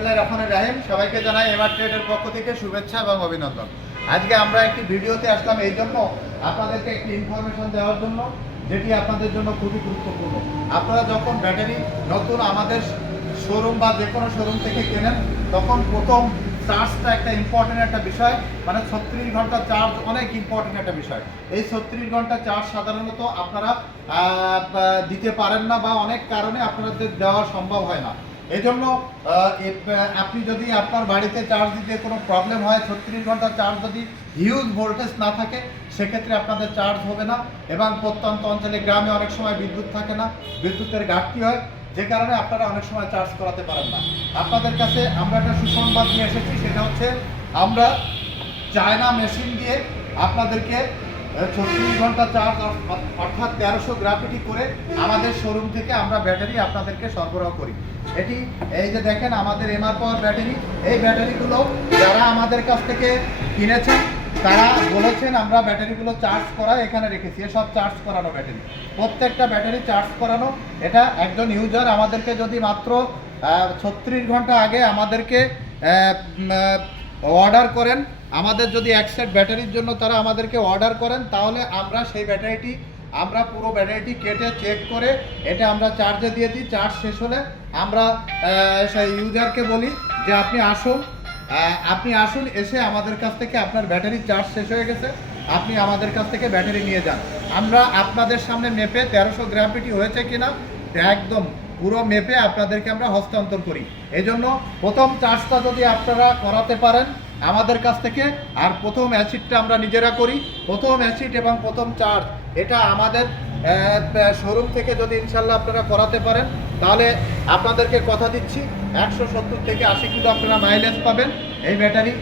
বিসমিল্লাহির রহমানির রহিম। সবাইকে জানাই এমআর ট্রেডের পক্ষ থেকে শুভেচ্ছা এবং অভিনন্দন। আজকে আমরা একটি ভিডিওতে আসলাম এই জন্য আপনাদেরকে একটি ইনফরমেশন দেওয়ার জন্য, যেটি আপনাদের জন্য খুবই গুরুত্বপূর্ণ। আপনারা যখন ব্যাটারি নতুন আমাদের শোরুম বা যে কোনো শোরুম থেকে কেনেন, তখন প্রথম চার্জটা একটা ইম্পর্টেন্ট একটা বিষয়, মানে 36 ঘন্টা চার্জ অনেক ইম্পর্টেন্ট একটা বিষয়। এই 36 ঘন্টা চার্জ সাধারণত আপনারা দিতে পারেন না, বা অনেক কারণে আপনাদের দেওয়া সম্ভব হয় না। এই জন্য আপনি যদি আপনার বাড়িতে চার্জ দিতে কোনো প্রবলেম হয়, 36 ঘন্টা চার্জ যদি হিউজ ভোল্টেজ না থাকে, সেক্ষেত্রে আপনাদের চার্জ হবে না। এবং প্রত্যন্ত অঞ্চলে গ্রামে অনেক সময় বিদ্যুৎ থাকে না, বিদ্যুতের ঘাটতি হয়, যে কারণে আপনারা অনেক সময় চার্জ করাতে পারেন না। আপনাদের কাছে আমরা একটা সুসংবাদ নিয়ে এসেছি, সেটা হচ্ছে আমরা চায়না মেশিন দিয়ে আপনাদেরকে 36 ঘন্টা চার্জ অর্থাৎ 1300 গ্রাফিটি করে আমাদের শোরুম থেকে আমরা ব্যাটারি আপনাদেরকে সরবরাহ করি। এটি এই যে দেখেন আমাদের এমআর পাওয়ার ব্যাটারি। এই ব্যাটারিগুলো যারা আমাদের কাছ থেকে কিনেছেন তারা বলেছেন আমরা ব্যাটারিগুলো চার্জ করা এখানে রেখেছি। এসব চার্জ করানো ব্যাটারি, প্রত্যেকটা ব্যাটারি চার্জ করানো। এটা একজন ইউজার আমাদেরকে যদি মাত্র 36 ঘন্টা আগে আমাদেরকে অর্ডার করেন, আমাদের যদি এক সেট ব্যাটারির জন্য তারা আমাদেরকে অর্ডার করেন, তাহলে আমরা সেই ব্যাটারিটি পুরো ব্যাটারিটি কেটে চেক করে এটা আমরা চার্জে দিয়ে দিই। চার্জ শেষ হলে আমরা সেই ইউজারকে বলি যে আপনি আসুন, এসে আমাদের কাছ থেকে আপনার ব্যাটারি চার্জ শেষ হয়ে গেছে, আপনি আমাদের কাছ থেকে ব্যাটারি নিয়ে যান। আমরা আপনাদের সামনে মেপে 1300 গ্রাফিটি হয়েছে কিনা একদম পুরো মেপে আপনাদেরকে আমরা হস্তান্তর করি। এই জন্য প্রথম চার্জটা যদি আপনারা করাতে পারেন আমাদের কাছ থেকে, আর প্রথম অ্যাসিডটা আমরা নিজেরা করি, প্রথম অ্যাসিড এবং প্রথম চার্জ এটা আমাদের শোরুম থেকে যদি ইনশাল্লাহ আপনারা করাতে পারেন, তাহলে আপনাদেরকে কথা দিচ্ছি 170 থেকে 80 কিলো আপনারা মাইলেজ পাবেন। এই ব্যাটারি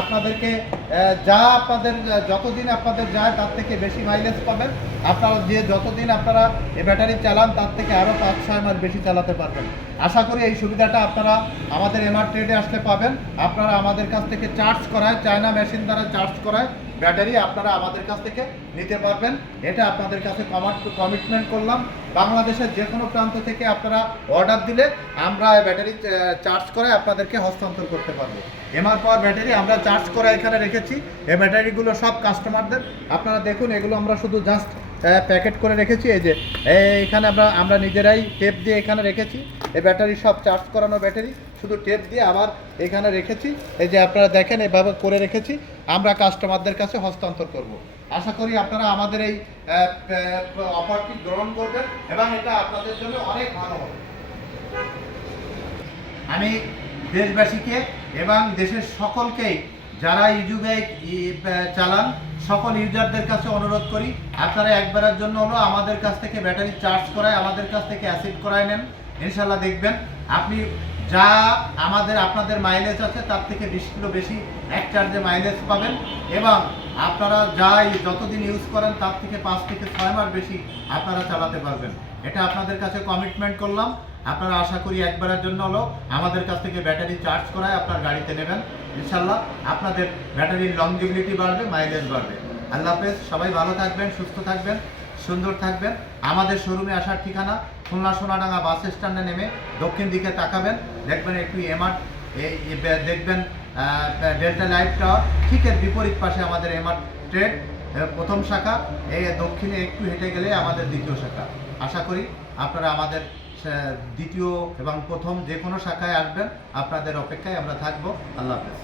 আপনাদেরকে যতদিন আপনাদের যায় তার থেকে বেশি মাইলেজ পাবেন। আপনারা যতদিন আপনারা এই ব্যাটারি চালান তার থেকে আরও 5-6 মাস বেশি চালাতে পারবেন। আশা করি এই সুবিধাটা আপনারা আমাদের এমআর ট্রেডে আসলে পাবেন। আপনারা আমাদের কাছ থেকে চার্জ করায়, চায়না মেশিন দ্বারা চার্জ করায় ব্যাটারি আপনারা আমাদের কাছ থেকে নিতে পারবেন। এটা আপনাদের কাছে কমিটমেন্ট করলাম। বাংলাদেশের যে কোনো প্রান্ত থেকে আপনারা অর্ডার দিলে আমরা ব্যাটারি চার্জ করে আপনাদেরকে হস্তান্তর করতে পারবো। এমআর পাওয়ার ব্যাটারি আমরা চার্জ করে এখানে রেখেছি। এই ব্যাটারিগুলো সব কাস্টমারদের, আপনারা দেখুন, এগুলো আমরা শুধু জাস্ট প্যাকেট করে রেখেছি। এই যে এখানে আমরা নিজেরাই টেপ দিয়ে এখানে রেখেছি। এই ব্যাটারি সব চার্জ করানো ব্যাটারি, শুধু টেপ দিয়ে আবার এখানে রেখেছি। এই যে আপনারা দেখেন এভাবে করে রেখেছি, আমরা কাস্টমারদের কাছে হস্তান্তর করব। আশা করি আপনারা আমাদের এই অফারটি গ্রহণ করবেন এবং এটা আপনাদের জন্য অনেক ভালো হবে। আমি দেশবাসীকে এবং দেশের সকলকেই যারা ইউজুবাইক চালান সকল ইউজারদের কাছে অনুরোধ করি, আপনারা একবারের জন্য হলো আমাদের কাছ থেকে ব্যাটারি চার্জ করায়, আমাদের কাছ থেকে অ্যাসিড করায় নেন। ইনশাল্লাহ দেখবেন আপনি যা আপনাদের মাইলেজ আছে তার থেকে 20 কিলো বেশি এক চার্জে মাইলেজ পাবেন। এবং আপনারা যতদিন ইউজ করেন তার থেকে 5 থেকে 6 মাস বেশি আপনারা চালাতে পারবেন। এটা আপনাদের কাছে কমিটমেন্ট করলাম। আপনারা আশা করি একবারের জন্য হলো আমাদের কাছ থেকে ব্যাটারি চার্জ করায় আপনার গাড়িতে নেবেন। ইনশাল্লাহ আপনাদের ব্যাটারির লংজিভিটি বাড়বে, মাইলেজ বাড়বে। আল্লাহ হাফেজ। সবাই ভালো থাকবেন, সুস্থ থাকবেন, সুন্দর থাকবেন। আমাদের শোরুমে আসার ঠিকানা খুলনা সোনাডাঙ্গা বাস স্ট্যান্ডে নেমে দক্ষিণ দিকে তাকাবেন, দেখবেন একটু এমআর দেখবেন ডেল্টা লাইফ টাওয়ার, ঠিক এর বিপরীত পাশে আমাদের এমআর ট্রেড প্রথম শাখা। এই দক্ষিণে একটু হেঁটে গেলে আমাদের দ্বিতীয় শাখা। আশা করি আপনারা আমাদের দ্বিতীয় এবং প্রথম যে কোনো শাখায় আসবেন, আপনাদের অপেক্ষায় আমরা থাকবো। আল্লাহ হাফেজ।